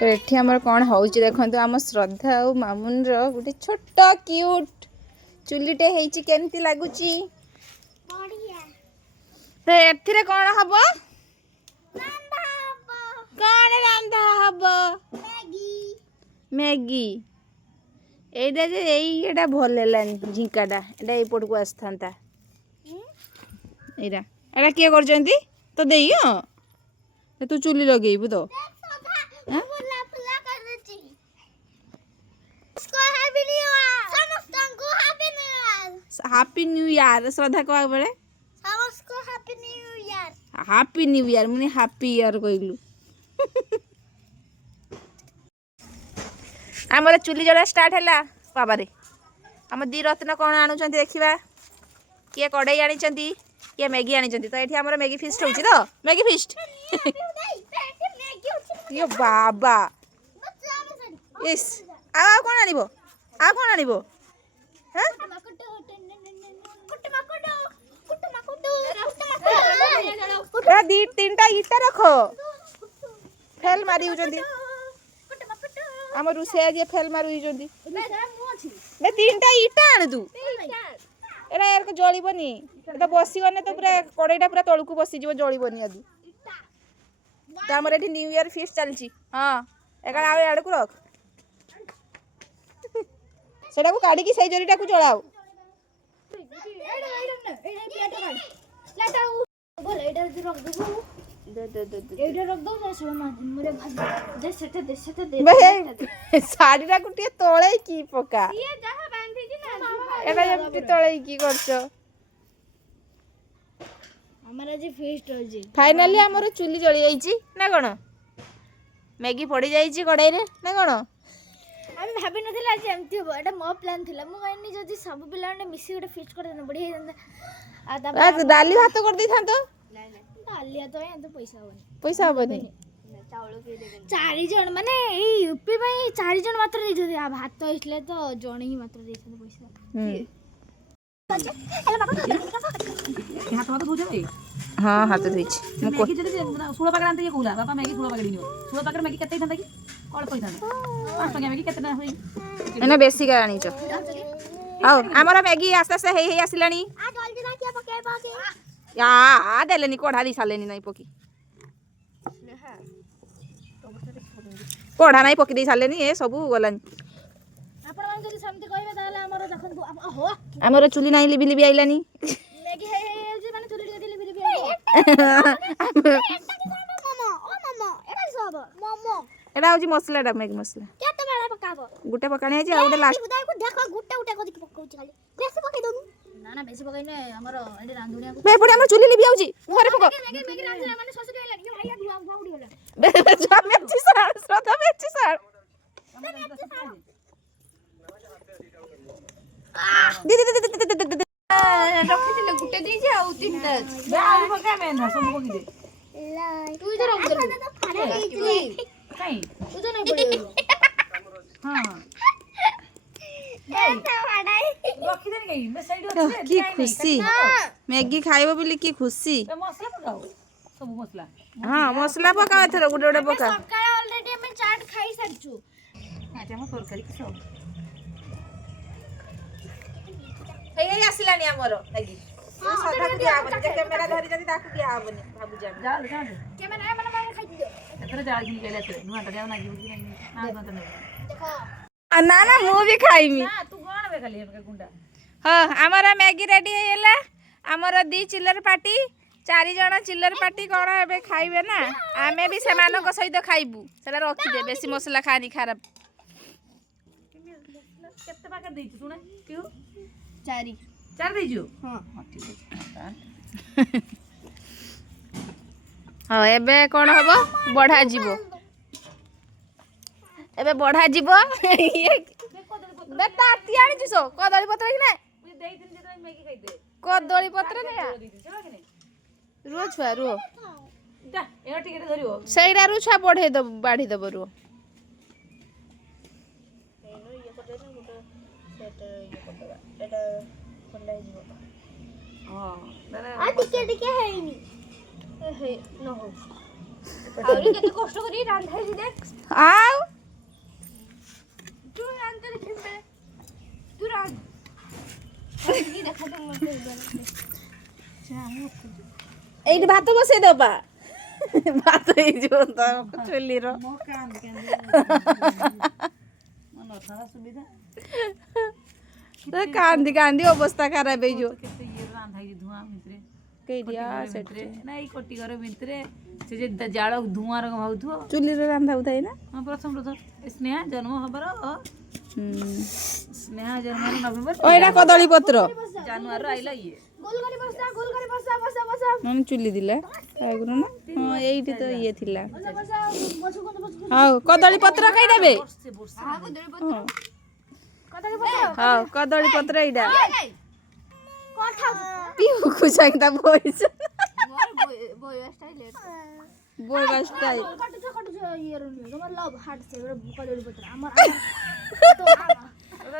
तो एठी हमर कौन होउची देखंतु आम श्रद्धा और मामुन रो गोटे छोट क्यूट चुलीटे हेची केमती लागुची बढ़िया तो एथिरे कौन हबो रंधा हबो कौन रंधा हबो मैगी मैगी एटा जे एटा भल हेलानी झिंकाटा एटा एपट को आस्थांता एरा एटा के करजंती तो देइयो तू चुली लगेइबु तो हां फुला फुला कर देची इसको हैप्पी न्यू ईयर समस्त को हैप्पी न्यू ईयर श्रद्धा को बळे समस्त को happy new year happy new year मुनी हैप्पी ईयर कहलु आमर चुली जड़ा स्टार्ट हैला बाबा रे हम दी रत्न कोन आनुचंती देखिबा किए कड़ाई आनिचंती किए मैगी आनिचंती तो एठी हमर मैगी फिस्ट होची तो मैगी फिस्ट यो बाबा इस आ कोन आनिबो आ कोन आनिबो हैं ए दी तीनटा इटा रखो फेल मारी उचंती हम रुसे जे फेल मारू उचंती बे तीनटा इटा आन तू एरा यार को जळीबनी तो बसीबने तो पूरा कड़ाईटा पूरा तळकू बसी जीव जळीबनी आदि तो हमर एठी न्यू ईयर फीस्ट चलची हां एका आवे आड़ को रख सेटा को काडी की सही जरीटा को जळाओ साड़ीटा गुटे तळे की पका एटा जब तळे की करछ हमारा जे फेस्ट हो जे फाइनली हमर चुली जळी जाईची ना कोन मैगी पड़ी जाईची कड़ाई रे ना कोन हम भाबी नथिला जे एमती हो एटा मो प्लान थिला मु कहनी जदी सब पिला ने मिसी गोटे फिस्ट कर देना बढ़िया आ ता दाली भात कर दी थांतो डालिया तो ए तो पैसा होबनी चावल के देबे चारि जण माने ए यूपी भाई चारि जण मात्र दे दे आ भात इसले तो जण ही मात्र दे छन पैसा हाथ तो धोजे भाई हां हाथ धोइछ मैगी जदी 16 पाकर आनते ये कहला बाबा मैगी 16 पाकर दियो 16 पाकर मैगी केते थांता की कल पैसा 5 टका मैगी केते ना होई एना बेसी का आनी छ आओ हमरा मैगी आस्ते आस्ते हे आसिलानी आ जल्दी ना किया पके पाके या आ देलेनी कोढ़ा दी सालेनी नहीं पकी कोढ़ा नहीं पकी दी सालेनी ए सब गलानी आपण मान जदी समते कहबे ताले हमर जखन हो हमर चुली नहीं लिबी लिबी आइलानी मैगी हे जे माने चुली जदी लिबी लिबी आइला मोमो ओ मोमो एटा सब मोमो एटा होजी मसलाटा मैगी मसला केते बाला पकाबो गुटे पकाणी है जे आ गुटे लास्ट बुदाई को देखो गुटे गुटे कदी पकाउची खाली बेसी पकाई दनु ना बेसी पकाइने हमर एडी रांधुनिया को बे पड़ी हमर चुली लिबी आउची घरे पको मैगी रांधुला माने ससुरी आइला यो भैया धुआ धुआ उडी होला बे जा मेची साड़ श्रद्धा मेची साड़ दी रखी दिले गुटे दी जे आउ तीनटा बे आलू पका में ना सब पकी दे तू इधर रख दे काई तू तो नहीं पड़ी हां रखी देनी कहीं मैं साइड तो की खुशी मैगी खाइबो बोली की खुशी मसला पकाओ सब मसला हां मसला पका एथर गुटे गुटे पका सकाळ ऑलरेडी मैं चाट खाई सरछु आटे हम तरकारी की सब हे आसिलानी हमरो मैगी सदा को दिया बनी जे कैमरा धरि जदी ताकू दिया बनी भाबू जा जा कैमरा मन मन खाई दियो एथरे जा गिनी गेले एथरे नुआ ता ना गिनी ना ना तो नहीं देखो ना ना मु भी खाइमी ना तू कोन बे खाली हमके गुंडा हां हमारा मैगी रेडी हेला हमरो दी चिल्लर पार्टी चारि जण चिल्लर पार्टी कोन एबे खाइबे ना आमे भी सेमानो को सहित खाइबू सेला रखी दे बेसी मसला खानी खराब केते पाकर देई सुने क्यों चारि चार देजो हां ठीक है हां एबे कोन हबो बढ़ा जीवो एबे बढ़ा जीवो बे ताती आनी जिसो कदली पत्र कि ना मुझे देई दिन जे मैगी खाई दे कदली पत्र ने रुओ छुआ रुओ जा ए टिकेट धरियो सेइडा रु छुआ बढ़े द बाढ़ी दब रुओ हां आ टिके टिके है नी हे न हो ଆହୁରି କେତେ କଷ୍ଟ କରି ରାନ୍ଧାଇଛି ଦେଖ ଆଉ ତୁ ରାନ୍ଧେ ଦେଖିବେ ତୁ ରାନ୍ଧ କି ଦେଖ ତ ମତେ ଏଇଠି ଭାତ ବସେଇ ଦବା ଭାତ ହେଇଯିବ ତ ଚୁଲିର କାନ୍ଦି କାନ୍ଦି ଅବସ୍ଥା ଖରାପ ହେଇଯିବ କେତେ ଇଏ ରାନ୍ଧା ହେଇଛି ଧୂଆଁ ଭିତରେ କେଇଟିଆ ଭିତରେ ନା ଏଇ କୋଟି ଘର ଭିତରେ ସେ ଯେ ଜାଳ ଧୂଆଁର ହଉଥିବ ଚୁଲିରେ ରାନ୍ଧା ହଉଥାଏ ନା ହଁ ପ୍ରଥମ ସ୍ନେହା ଜନ୍ମ ହବାର ସ୍ନେହା ଜନ୍ମର ନଭେମ୍ବର ଓ ଏଇଟା କଦଳୀ ପତ୍ର ଜାନୁଆରୀ ଆଇଲା ଇଏ ଗୋଲ କରି ବସା ମାନେ ଚୁଲି ଦିଲା ଆଗରୁ ନା ହଁ ଏଇଠି ତ ଇଏ ଥିଲା ବସା ହଉ କଦଳୀ ପତ୍ର ଖାଇଦେବେ ବର୍ଷେ ବର୍ଷେ ହଉ କଦଳୀ ପତ୍ର ଏଇଟା କଣ ଖାଉ ପିଉକୁ ଯାଇତା ବଇଛ ମୋର ବୋଇବା ଷ୍ଟାଇଲ ବୋଇବା ଷ୍ଟାଇଲ କଟୁଛ ଇଏ ରୁନି ତମର ଲଭ ହାର୍ଟ ସେ କଦଳୀ ପତ୍ର ଆମର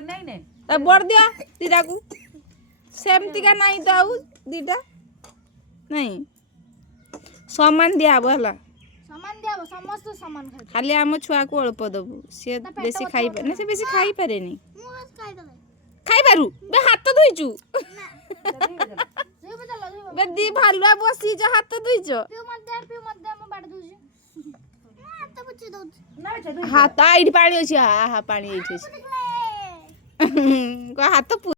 ନାଇଁ ନାଇଁ ତା ବଡ଼ ଦିଆ ଦିଟାକୁ ସେମିତିକା ନାହିଁ ତ ଆଉ ଦିଟା ନାଇଁ ସମାନ ଦିଆହବ ହେଲା ସମାନ ଦିଆବ ସମସ୍ତେ ସମାନ ଖାଇବେ ଖାଲି ଆମ ଛୁଆକୁ ଅଳ୍ପ ଦବୁ ସିଏ ବେଶୀ ଖାଇପାରେ ନା ସେ ବେଶୀ ଖାଇପାରେନି ମୁଁ ଖାଇଦେବେ ଖାଇପାରୁ ବେ ହାତ ଧୋଇଛୁ ଧୋଇବ ଚାଲ ଧୋଇବ ବେ ଦି ଭାଲୁଆ ବସିଛ ହାତ ଧୋଇଛ ପିଉ ମତେ ମୁଁ ବାଟ ଦଉଛି ମୁଁ ହାତ ପୁଛି ଦଉଛି ନାଇଁ ହାତ ଏଇଠି ପାଣି ଅଛି ହା ପାଣି ଏଇଠି ଅଛି ହାତ